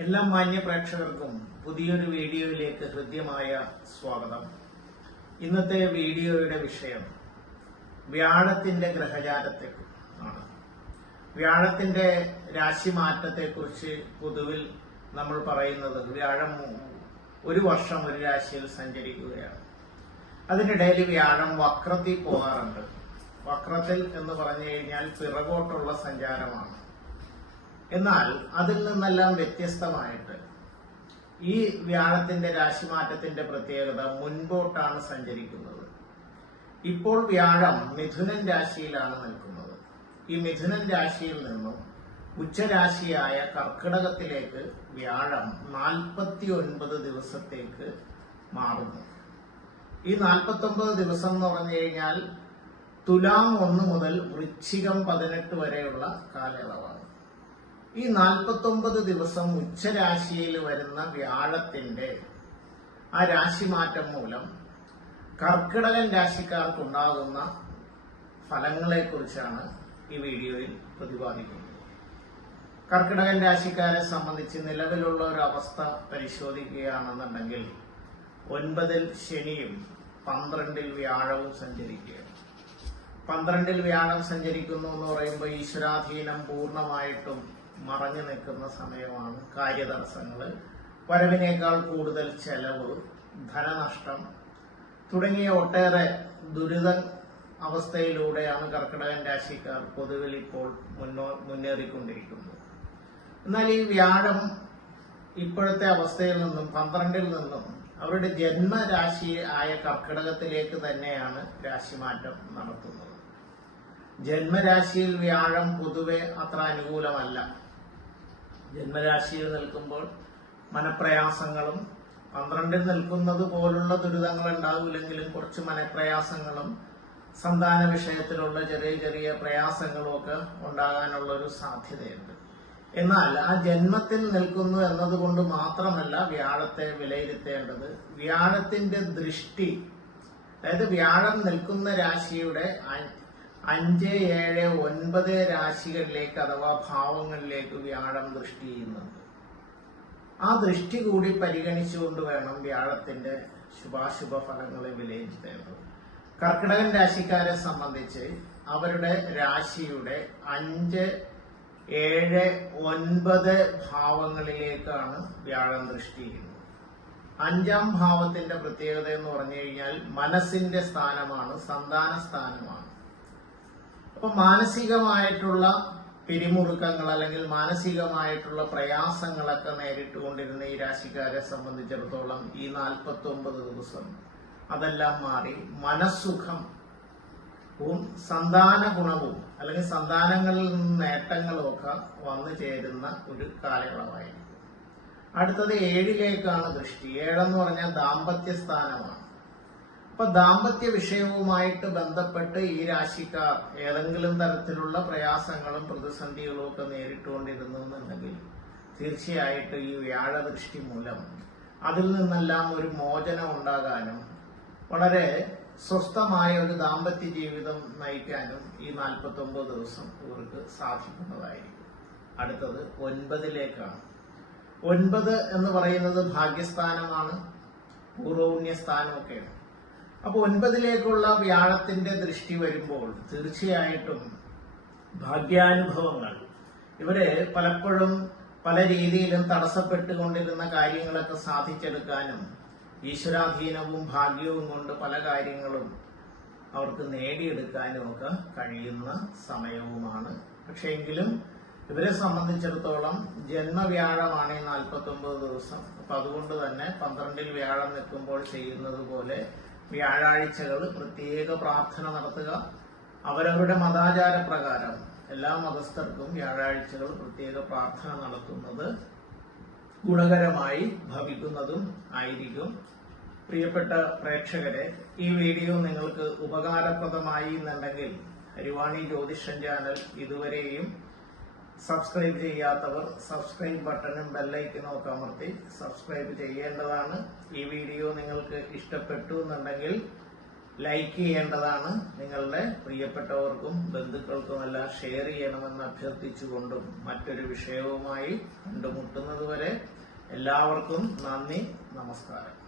എല്ലാ മാന്യ പ്രേക്ഷകർക്കും പുതിയൊരു വീഡിയോയിലേക്ക് ഹൃദ്യമായ സ്വാഗതം. ഇന്നത്തെ വീഡിയോയുടെ വിഷയം വ്യാഴത്തിന്റെ ഗ്രഹചാരത്തെ ആണ്. വ്യാഴത്തിന്റെ രാശിമാറ്റത്തെക്കുറിച്ച് പൊതുവിൽ നമ്മൾ പറയുന്നത് വ്യാഴം ഒരു വർഷം ഒരു രാശിയിൽ സഞ്ചരിക്കുകയാണ്. അതിനിടയിൽ വ്യാഴം വക്രത്തിൽ പോകാറുണ്ട്. വക്രത്തിൽ എന്ന് പറഞ്ഞു കഴിഞ്ഞാൽ പിറകോട്ടുള്ള സഞ്ചാരമാണ്. എന്നാൽ അതിൽ നിന്നെല്ലാം വ്യത്യസ്തമായിട്ട് ഈ വ്യാഴത്തിന്റെ രാശിമാറ്റത്തിന്റെ പ്രത്യേകത മുൻപോട്ടാണ് സഞ്ചരിക്കുന്നത്. ഇപ്പോൾ വ്യാഴം മിഥുനൻ രാശിയിലാണ് നിൽക്കുന്നത്. ഈ മിഥുനൻ രാശിയിൽ നിന്നും ഉച്ചരാശിയായ കർക്കിടകത്തിലേക്ക് വ്യാഴം നാൽപ്പത്തി ഒൻപത് ദിവസത്തേക്ക് മാറുന്നു. ഈ നാൽപ്പത്തി ഒമ്പത് ദിവസം എന്ന് പറഞ്ഞു കഴിഞ്ഞാൽ തുലാം ഒന്ന് മുതൽ വൃശ്ചികം പതിനെട്ട് വരെയുള്ള കാലയളവാണ്. ഈ നാൽപ്പത്തൊമ്പത് ദിവസം ഉച്ചരാശിയിൽ വരുന്ന വ്യാഴത്തിന്റെ ആ രാശിമാറ്റം മൂലം കർക്കിടകൻ രാശിക്കാർക്കുണ്ടാകുന്ന ഫലങ്ങളെക്കുറിച്ചാണ് ഈ വീഡിയോയിൽ പ്രതിപാദിക്കുന്നത്. കർക്കിടകൻ രാശിക്കാരെ സംബന്ധിച്ച് നിലവിലുള്ള ഒരു അവസ്ഥ പരിശോധിക്കുകയാണെന്നുണ്ടെങ്കിൽ ഒൻപതിൽ ശനിയും പന്ത്രണ്ടിൽ വ്യാഴവും സഞ്ചരിക്കുകയാണ്. പന്ത്രണ്ടിൽ വ്യാഴം സഞ്ചരിക്കുന്നു എന്ന് പറയുമ്പോൾ ഈശ്വരാധീനം പൂർണമായിട്ടും മറഞ്ഞു നിൽക്കുന്ന സമയമാണ് കാര്യതടസ്സങ്ങൾ വരവിനേക്കാൾ കൂടുതൽ ചെലവ് ധനനഷ്ടം തുടങ്ങിയ ഒട്ടേറെ ദുരിത അവസ്ഥയിലൂടെയാണ് കർക്കിടകൻ രാശിക്കാർ പൊതുവിൽ ഇപ്പോൾ മുന്നോ മുന്നേറിക്കൊണ്ടിരിക്കുന്നത്. എന്നാൽ ഈ വ്യാഴം ഇപ്പോഴത്തെ അവസ്ഥയിൽ നിന്നും പന്ത്രണ്ടിൽ നിന്നും അവരുടെ ജന്മരാശി ആയ കർക്കിടകത്തിലേക്ക് തന്നെയാണ് രാശിമാറ്റം നടത്തുന്നത്. ജന്മരാശിയിൽ വ്യാഴം പൊതുവെ അത്ര അനുകൂലമല്ല. ജന്മരാശിയിൽ നിൽക്കുമ്പോൾ മനപ്രയാസങ്ങളും പന്ത്രണ്ടിൽ നിൽക്കുന്നത് പോലുള്ള ദുരിതങ്ങൾ ഉണ്ടാവില്ലെങ്കിലും കുറച്ച് മനപ്രയാസങ്ങളും സന്താന വിഷയത്തിലുള്ള ചെറിയ ചെറിയ പ്രയാസങ്ങളും ഒക്കെ ഉണ്ടാകാനുള്ള ഒരു സാധ്യതയുണ്ട്. എന്നാൽ ആ ജന്മത്തിൽ നിൽക്കുന്നു എന്നതുകൊണ്ട് മാത്രമല്ല വ്യാഴത്തെ വിലയിരുത്തേണ്ടത്. വ്യാഴത്തിന്റെ ദൃഷ്ടി അതായത് വ്യാഴം നിൽക്കുന്ന രാശിയുടെ അഞ്ച് ഏഴ് ഒൻപത് രാശികളിലേക്ക് അഥവാ ഭാവങ്ങളിലേക്ക് വ്യാഴം ദൃഷ്ടി ചെയ്യുന്നുണ്ട്. ആ ദൃഷ്ടി കൂടി പരിഗണിച്ചുകൊണ്ട് വേണം വ്യാഴത്തിന്റെ ശുഭാശുഭ ഫലങ്ങളെ വിലയിരുത്തേണ്ടത്. കർക്കിടകൻ രാശിക്കാരെ സംബന്ധിച്ച് അവരുടെ രാശിയുടെ അഞ്ച് ഏഴ് ഒൻപത് ഭാവങ്ങളിലേക്കാണ് വ്യാഴം ദൃഷ്ടി ചെയ്യുന്നത്. അഞ്ചാം ഭാവത്തിന്റെ പ്രത്യേകത എന്ന് പറഞ്ഞു കഴിഞ്ഞാൽ മനസ്സിന്റെ സ്ഥാനമാണ് സന്താന സ്ഥാനമാണ് അപ്പൊ മാനസികമായിട്ടുള്ള പിരിമുറുക്കങ്ങൾ അല്ലെങ്കിൽ മാനസികമായിട്ടുള്ള പ്രയാസങ്ങളൊക്കെ നേരിട്ടുകൊണ്ടിരുന്ന ഈ രാശിക്കാരെ സംബന്ധിച്ചിടത്തോളം ഈ നാൽപ്പത്തി ഒമ്പത് ദിവസം അതെല്ലാം മാറി മനസ്സുഖം സന്താന ഗുണവും അല്ലെങ്കിൽ സന്താനങ്ങളിൽ നിന്ന് നേട്ടങ്ങളും ഒക്കെ വന്നു ചേരുന്ന ഒരു കാലയളവായിരിക്കും. അടുത്തത് ഏഴിലേക്കാണ് ദൃഷ്ടി. ഏഴെന്ന് പറഞ്ഞാൽ ദാമ്പത്യ സ്ഥാനമാണ് അപ്പൊ ദാമ്പത്യ വിഷയവുമായിട്ട് ബന്ധപ്പെട്ട് ഈ രാശിക്കാർ ഏതെങ്കിലും തരത്തിലുള്ള പ്രയാസങ്ങളും പ്രതിസന്ധികളും ഒക്കെ നേരിട്ടുകൊണ്ടിരുന്നു എന്നുണ്ടെങ്കിൽ തീർച്ചയായിട്ടും ഈ വ്യാഴദൃഷ്ടി മൂലം അതിൽ നിന്നെല്ലാം ഒരു മോചനം ഉണ്ടാകാനും വളരെ സ്വസ്ഥമായ ഒരു ദാമ്പത്യ ജീവിതം നയിക്കാനും ഈ നാൽപ്പത്തി ഒമ്പത് ദിവസം ഇവർക്ക് സാധിക്കുന്നതായിരിക്കും. അടുത്തത് ഒൻപതിലേക്കാണ്. ഒൻപത് എന്ന് പറയുന്നത് ഭാഗ്യസ്ഥാനമാണ് പൂർവപുണ്യസ്ഥാനമൊക്കെയാണ് അപ്പൊ ഒൻപതിലേക്കുള്ള വ്യാഴത്തിന്റെ ദൃഷ്ടി വരുമ്പോൾ തീർച്ചയായിട്ടും ഭാഗ്യാനുഭവങ്ങൾ. ഇവർ പലപ്പോഴും പല രീതിയിലും തടസ്സപ്പെട്ടുകൊണ്ടിരുന്ന കാര്യങ്ങളൊക്കെ സാധിച്ചെടുക്കാനും ഈശ്വരാധീനവും ഭാഗ്യവും കൊണ്ട് പല കാര്യങ്ങളും അവർക്ക് നേടിയെടുക്കാനും ഒക്കെ കഴിയുന്ന സമയവുമാണ്. പക്ഷേങ്കിലും ഇവരെ സംബന്ധിച്ചിടത്തോളം ജന്മവ്യാഴമാണ് നാൽപ്പത്തി ഒമ്പത് ദിവസം. അപ്പൊ അതുകൊണ്ട് തന്നെ പന്ത്രണ്ടിൽ വ്യാഴം നിൽക്കുമ്പോൾ ചെയ്യുന്നത് പോലെ വ്യാഴാഴ്ചകൾ പ്രത്യേക പ്രാർത്ഥന നടത്തുക. അവരവരുടെ മതാചാര പ്രകാരം എല്ലാ മതസ്ഥർക്കും വ്യാഴാഴ്ചകൾ പ്രത്യേക പ്രാർത്ഥന നടത്തുന്നത് ഗുണകരമായി ഭവിക്കുന്നതും ആയിരിക്കും. പ്രിയപ്പെട്ട പ്രേക്ഷകരെ ഈ വീഡിയോ നിങ്ങൾക്ക് ഉപകാരപ്രദമായി എന്നുണ്ടെങ്കിൽ ഹരിവാണി ജ്യോതിഷൻ ചാനൽ ഇതുവരെയും സബ്സ്ക്രൈബ് ചെയ്യാത്തവർ സബ്സ്ക്രൈബ് ബട്ടണും ബെല്ലൈക്കനും ഒക്കെ അമർത്തി സബ്സ്ക്രൈബ് ചെയ്യേണ്ടതാണ്. ഈ വീഡിയോ നിങ്ങൾക്ക് ഇഷ്ടപ്പെട്ടു എന്നുണ്ടെങ്കിൽ ലൈക്ക് ചെയ്യേണ്ടതാണ്. നിങ്ങളുടെ പ്രിയപ്പെട്ടവർക്കും ബന്ധുക്കൾക്കുമെല്ലാം ഷെയർ ചെയ്യണമെന്ന് അഭ്യർത്ഥിച്ചുകൊണ്ടും മറ്റൊരു വിഷയവുമായി കണ്ടുമുട്ടുന്നതുവരെ എല്ലാവർക്കും നന്ദി നമസ്കാരം.